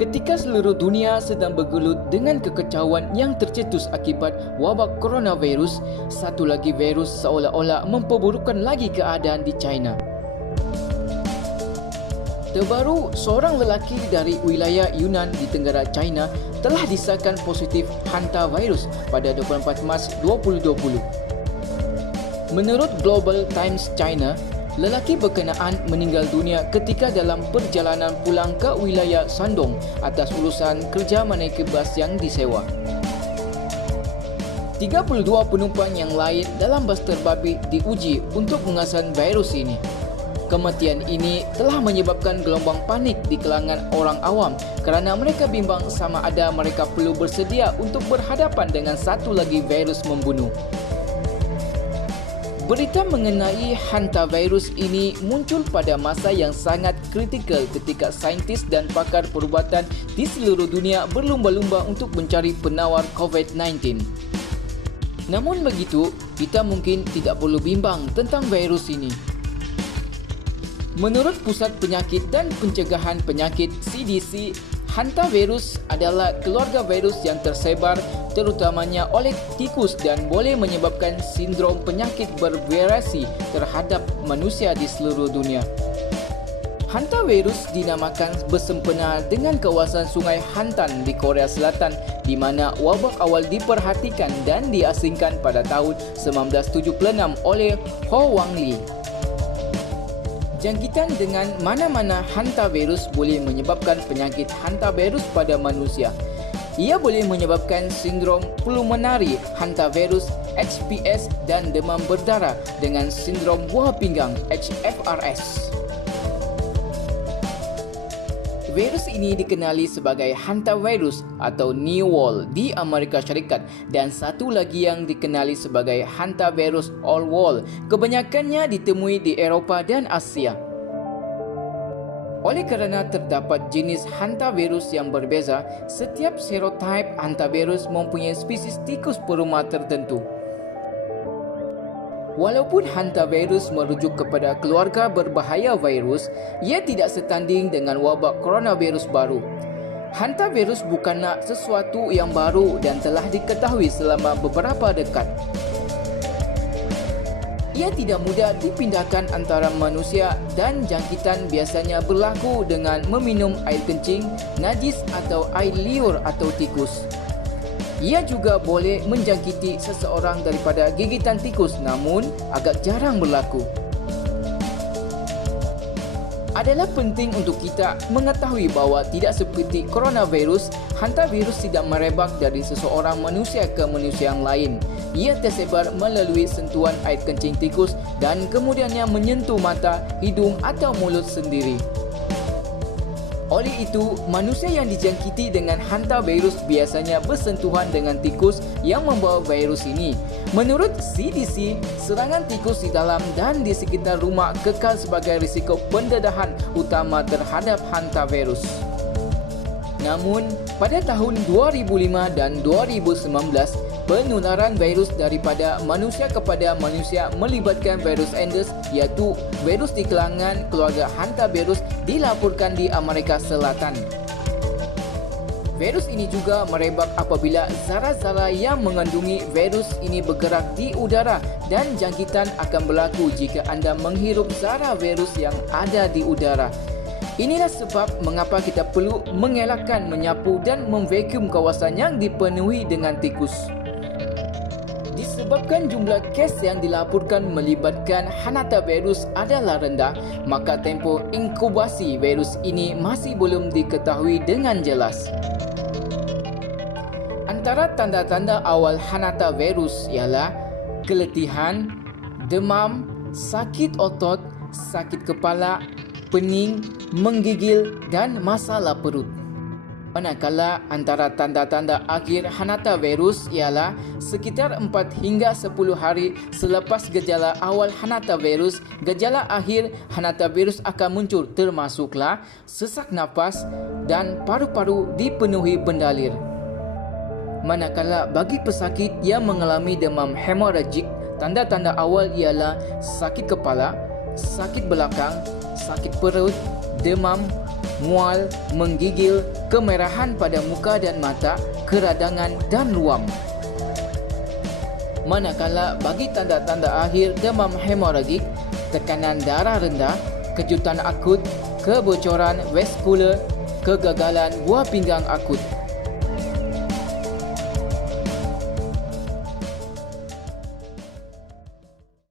Ketika seluruh dunia sedang bergelut dengan kekacauan yang tercetus akibat wabak coronavirus, satu lagi virus seolah-olah memperburukkan lagi keadaan di China. Terbaru, seorang lelaki dari wilayah Yunnan di tenggara China telah disahkan positif hantavirus pada 24 Mac 2020. Menurut Global Times China, lelaki berkenaan meninggal dunia ketika dalam perjalanan pulang ke wilayah Shandong atas urusan kerja menaiki bas yang disewa. 32 penumpang yang lain dalam bas terbabit diuji untuk mengasan virus ini. Kematian ini telah menyebabkan gelombang panik di kalangan orang awam kerana mereka bimbang sama ada mereka perlu bersedia untuk berhadapan dengan satu lagi virus membunuh. Berita mengenai hantavirus ini muncul pada masa yang sangat kritikal ketika saintis dan pakar perubatan di seluruh dunia berlumba-lumba untuk mencari penawar COVID-19. Namun begitu, kita mungkin tidak perlu bimbang tentang virus ini. Menurut Pusat Penyakit dan Pencegahan Penyakit CDC, hantavirus adalah keluarga virus yang tersebar terutamanya oleh tikus dan boleh menyebabkan sindrom penyakit bervariasi terhadap manusia di seluruh dunia. Hantavirus dinamakan bersempena dengan kawasan Sungai Hantan di Korea Selatan di mana wabak awal diperhatikan dan diasingkan pada tahun 1976 oleh Ho Wang Li. Jangkitan dengan mana-mana hantavirus boleh menyebabkan penyakit hantavirus pada manusia. Ia boleh menyebabkan sindrom pulmonari hantavirus HPS dan demam berdarah dengan sindrom buah pinggang HFRS. Virus ini dikenali sebagai hantavirus atau New World di Amerika Syarikat dan satu lagi yang dikenali sebagai hantavirus Old World. Kebanyakannya ditemui di Eropah dan Asia. Oleh kerana terdapat jenis hantavirus yang berbeza, setiap serotip hantavirus mempunyai spesies tikus perumah tertentu. Walaupun hantavirus merujuk kepada keluarga berbahaya virus, ia tidak setanding dengan wabak coronavirus baru. Hantavirus bukanlah sesuatu yang baru dan telah diketahui selama beberapa dekad. Ia tidak mudah dipindahkan antara manusia dan jangkitan biasanya berlaku dengan meminum air kencing, najis atau air liur atau tikus. Ia juga boleh menjangkiti seseorang daripada gigitan tikus namun agak jarang berlaku. Adalah penting untuk kita mengetahui bahawa tidak seperti coronavirus, hantavirus tidak merebak dari seseorang manusia ke manusia yang lain. Ia tersebar melalui sentuhan air kencing tikus dan kemudiannya menyentuh mata, hidung atau mulut sendiri. Oleh itu, manusia yang dijangkiti dengan hantavirus biasanya bersentuhan dengan tikus yang membawa virus ini. Menurut CDC, serangan tikus di dalam dan di sekitar rumah kekal sebagai risiko pendedahan utama terhadap hantavirus. Namun, pada tahun 2005 dan 2019, penularan virus daripada manusia kepada manusia melibatkan virus Andes iaitu virus di kalangan keluarga hantavirus dilaporkan di Amerika Selatan. Virus ini juga merebak apabila zarah-zarah yang mengandungi virus ini bergerak di udara dan jangkitan akan berlaku jika anda menghirup zarah virus yang ada di udara. Inilah sebab mengapa kita perlu mengelakkan menyapu dan memvacuum kawasan yang dipenuhi dengan tikus. Disebabkan jumlah kes yang dilaporkan melibatkan hantavirus adalah rendah, maka tempoh inkubasi virus ini masih belum diketahui dengan jelas. Antara tanda-tanda awal hantavirus ialah keletihan, demam, sakit otot, sakit kepala, pening, menggigil dan masalah perut. Manakala antara tanda-tanda akhir hantavirus ialah sekitar 4 hingga 10 hari selepas gejala awal hantavirus, gejala akhir hantavirus akan muncul termasuklah sesak nafas dan paru-paru dipenuhi bendalir. Manakala bagi pesakit yang mengalami demam hemoragik, tanda-tanda awal ialah sakit kepala, sakit belakang, sakit perut, demam, mual, menggigil, kemerahan pada muka dan mata, keradangan dan ruam. Manakala bagi tanda-tanda akhir demam hemoragik, tekanan darah rendah, kejutan akut, kebocoran vaskular, kegagalan buah pinggang akut.